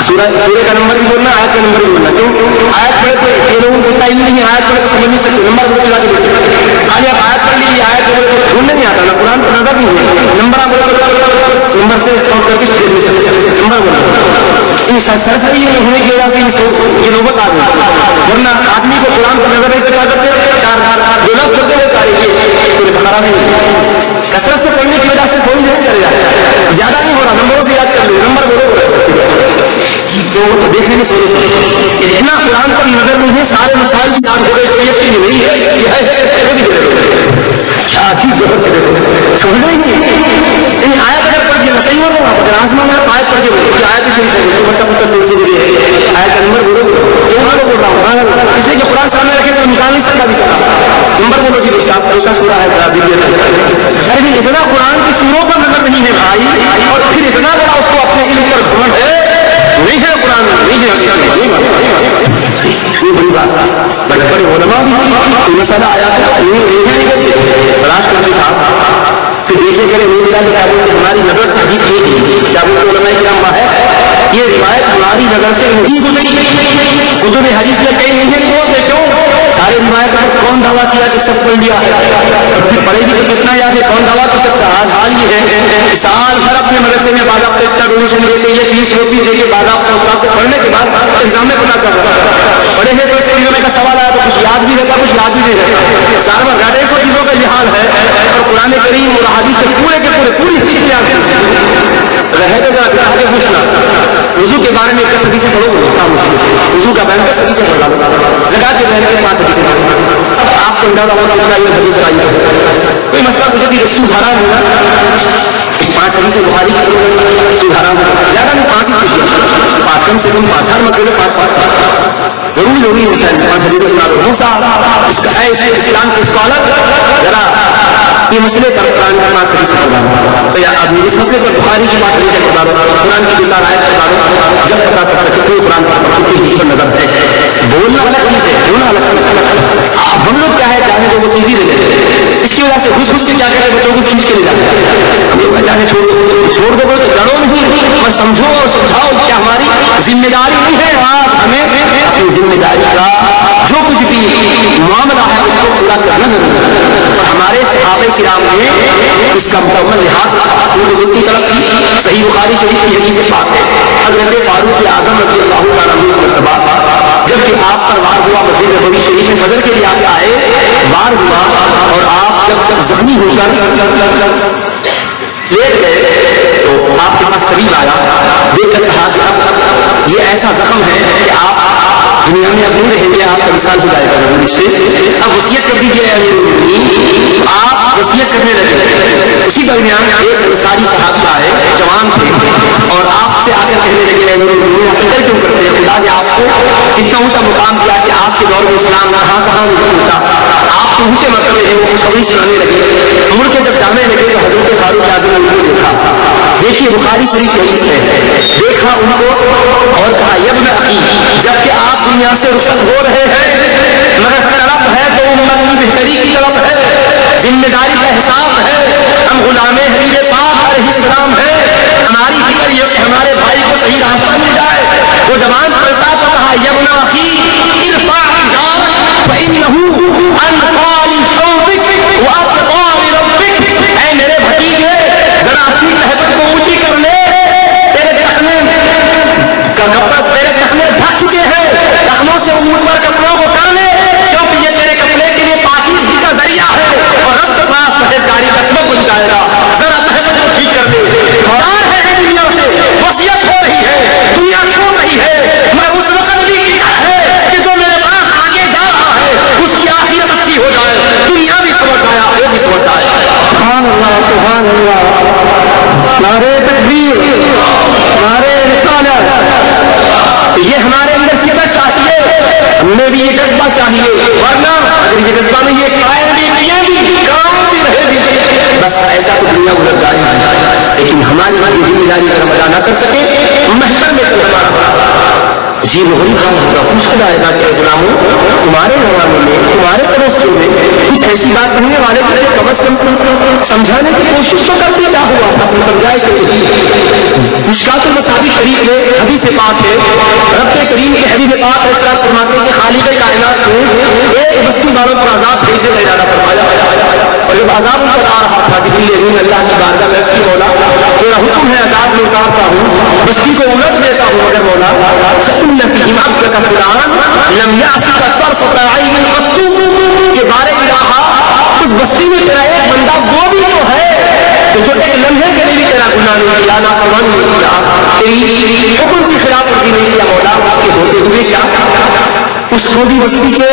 सूरह का नंबर भी बोलना, आयत का नंबर भी बोलना। क्यों? आयत पढ़े तो ये लोगों को पता ही नहीं, आयत पढ़े तो समझ नहीं सकते, नंबर बोल के देख सकते। खाली आप आयत पढ़ लीजिए, आयत ढूंढने नहीं आता ना, कुरान पर नजर नहीं होता, नंबर आप नंबर से काउंट करके देख नहीं सकते, नंबर बोलना। इन सरसरी होने की वजह से ये नौबत आ गई, वरना आदमी को कुरान पर नजर नहीं क्या करते, चार दो लफ्ज पढ़ते हुए पूरे बखरा नहीं होती। कसरत से पढ़ने की वजह से थोड़ी देर चले जाते, ज्यादा नहीं हो रहा, नंबरों से याद कर लो, नंबर बोलो तो देखने की सोच इतना कुरान पर नजर नहीं है, सारे मसाइल याद हो गए, नहीं है क्या समझ रही है। आयत अगर पढ़ के सही बोलो, अगर आसमान में आयत पढ़ के बोलो, आयत शरीफ है, बच्चा बच्चा बोल से आयत का नंबर बोलो, क्यों बोल रहा हूँ, इसलिए कि कुरान सामने रखे तो निकाल नहीं सकता बेचारा, नंबर बोलो कि दूसरा सूरा है। अरे भी इतना कुरान की सूरों पर नजर नहीं है भाई, और फिर इतना बड़ा उसको अपने इल्म पर घमंड है, नहीं है कुरान में, नहीं है, ये बड़ी बात। बड़े बड़े उलमा भी मसला आया था, नहीं है तलाश करते साहब, फिर देखे करे नहीं मिला, क्या बोलते हमारी नजर से हदीस एक नहीं, क्या बोलते उलमा किराम है ये रिवायत हमारी नजर से नहीं गुजरी, कुतुब हदीस में कहीं नहीं है, बोलते क्यों? सारे रिवायत में कौन दावा किया कि सब पढ़ लिया है, और फिर पढ़ेगी तो कितना याद है, कौन दावा कर सकता है? हाल ये है साल भर अपने मदरसे में बाद आपको इतना डोनेशन देते, ये फीस देके बाद आपको उस्ताद से पढ़ने के बाद एग्जाम में पता चलता पढ़े हैं तो इस एग्जाम का सवाल आया तो कुछ याद भी रहता, कुछ याद भी नहीं रहता, साल भर 250 चीजों का ये हाल है, और कुरान करीम और हदीस के पूरे के पूरे पूरी चीजें याद रहे तो जरा बिठा के पूछना। वुजू के बारे में 10 हदीसें पढ़ो, वुजू का बयान 10 हदीसें पढ़ा, ज़कात के बयान के 5 हदीसें, अब आपको अंदाजा होगा कितना ये हदीस आई है। कोई मसला मुझे भी सुधारा होगा, 5 हदीसें बुखारी की सुधारा होगा, ज्यादा नहीं 5 ही पूछिए, 5 कम से कम 5 हर मसले 5 जरूरी मसला 5 हदीसें सुना दो। मूसा इसका है इस्लाम के स्कॉलर, जरा ये मसले पर कुरान की 5 हदीसें पढ़ा दो, या आदमी इस मसले पर बुखारी की 5 हदीसें पढ़ा दो, कुरान की 2-4 आयत पढ़ा दो, जब पता चलता है कि कोई कुरान पर किसी पर नजर है। बोलना अलग चीज है, सुनना अलग चीज है। अब हम लोग क्या है, जाने को वो इजी ले लेते हैं, इसकी वजह से घुस के क्या करें, बच्चों को खींच के ले जाते हैं, हम लोग जाने छोड़ दो बोले तो लड़ो नहीं, और समझो और समझाओ क्या हमारी जिम्मेदारी नहीं है, आप हमें अपनी जिम्मेदारी का जो कुछ भी मामला है उसको पूरा करना जरूरी है। और हमारे सहाबे किराम ने इसका मुकम्मल लिहाज उनको की तरफ थी। सही बुखारी शरीफ की हदीस पाक है, हज़रत फारूक आज़म रज़ियल्लाहु ताला अन्हु मर्तबा जबकि आप पर वार हुआ, मस्जिद नबवी शरीफ में फजर के लिए आप आए, वार हुआ और आप जब जख्मी होकर लेट गए तो आपके पास तबीब आया, देखकर कहा कि अब ये ऐसा जख्म है कि आप दुनिया में अब नहीं रहेंगे, आपका विशाल हो जाएगा जरूरी से, अब वसीयत कर दीजिए। आप वसीयत करने लगे, उसी दरमियान एक अंसारी सहाबी आए, जवान थे, और आपसे आकर कहने लगे फिक्र क्यों करते हैं, खुदा ने आपको कितना ऊंचा मुकाम दिया कि आपके दौर में इस्लाम कहाँ ऊंचा, आप तो ऊंचे मरतबे हैं, वो खुशखबरी सुनाने लगे। मुड़ के जब जाने लगे तो हजरत फारूक आज़म ने उनको देखा, देखिए बुखारी शरीफ हदीस है, देखा उनको और कहा यब्न अखी, जबकि आप दुनिया से रुखसत हो रहे हैं मगर तड़प है तो उम्मत की बेहतरी की तड़प है, जिम्मेदारी का एहसास है, हम गुलामे हबीब पाक अलैहिस्सलाम है, हमारी फिक्र ये कि हमारे भाई को सही रास्ता मिल जाए। वो जवान पलटा तो कहा यब्न अखी इरफा इज़ारक फइन्नहु अन ताली सौबिक व अतताली रब्बिक, ऐ मेरे भतीजे जरा अपनी तहबत को ऊंची कर ले, तेरे टखने का कपड़ा तेरे टखने ढक चुके हैं, टखनों से ऊपर कपड़ों को कर ले, क्योंकि ये तेरे कपड़े के लिए पाकीज़गी का जरिया है और रब के पास परहेजगारी का सबब बन जाएगा। जरा तहबत को ठीक कर ले, प्यार है दुनिया से, वसीयत हो रही है, दुनिया छोड़ रही है, मैं उस वक्त भी फिक्र है कि जो मेरे पास आगे जा रहा है उसकी आखिरत अच्छी हो जाए, दुनिया भी समझ जाए, वो भी समझ जाए। सुभान अल्लाह, सुभान अल्लाह, नारे तकबीर, नारे रिसालत। ये हमारे अंदर फिक्र चाहिए, हमें भी ये जज्बा चाहिए, वरना अगर ये जज्बा नहीं है खाए भी पिए भी काम भी रहे भी, बस ऐसा तो दुनिया गुजर जाएगी। लेकिन हमारी जिम्मेदारी अगर हम अदा न कर सके, महशर में तो हमारा یہ وہی حال ہوگا، پوچھا جائے گا کہ غلاموں تمہارے زمانے میں تمہارے پڑوسی میں کچھ ایسی بات کہنے والے تھے، کم از کم سمجھانے کی کوشش تو کرتے، کیا ہوا تھا تم سمجھائے کہ مشکات المصابیح شریف میں حدیث پاک ہے، رب کریم کے حبیب پاک علیہ الصلوۃ والسلام فرماتے ہیں کہ خالق کائنات نے ایک بستی والوں پر عذاب بھیجنے کا ارادہ فرمایا، اور جب عذاب ان پر آ رہا تھا جبریل امین اللہ کی بارگاہ میں اس کی مولا تیرا حکم ہے عذاب میں اتارتا ہوں، بستی کو الٹ دیتا ہوں، مگر مولا فإن فيهم عبدك فلان لم يعصك طرفة عين قط، کہ بار الہ اس بستی میں تیرا ایک بندہ وہ بھی تو ہے کہ جو ایک لمحے کے لیے بھی تیرا گناہ نہیں کیا، نافرمانی نہیں کیا، تیری حکم کی خلاف ورزی نہیں کیا، مولا اس کے ہوتے ہوئے کیا اس کو بھی بستی کے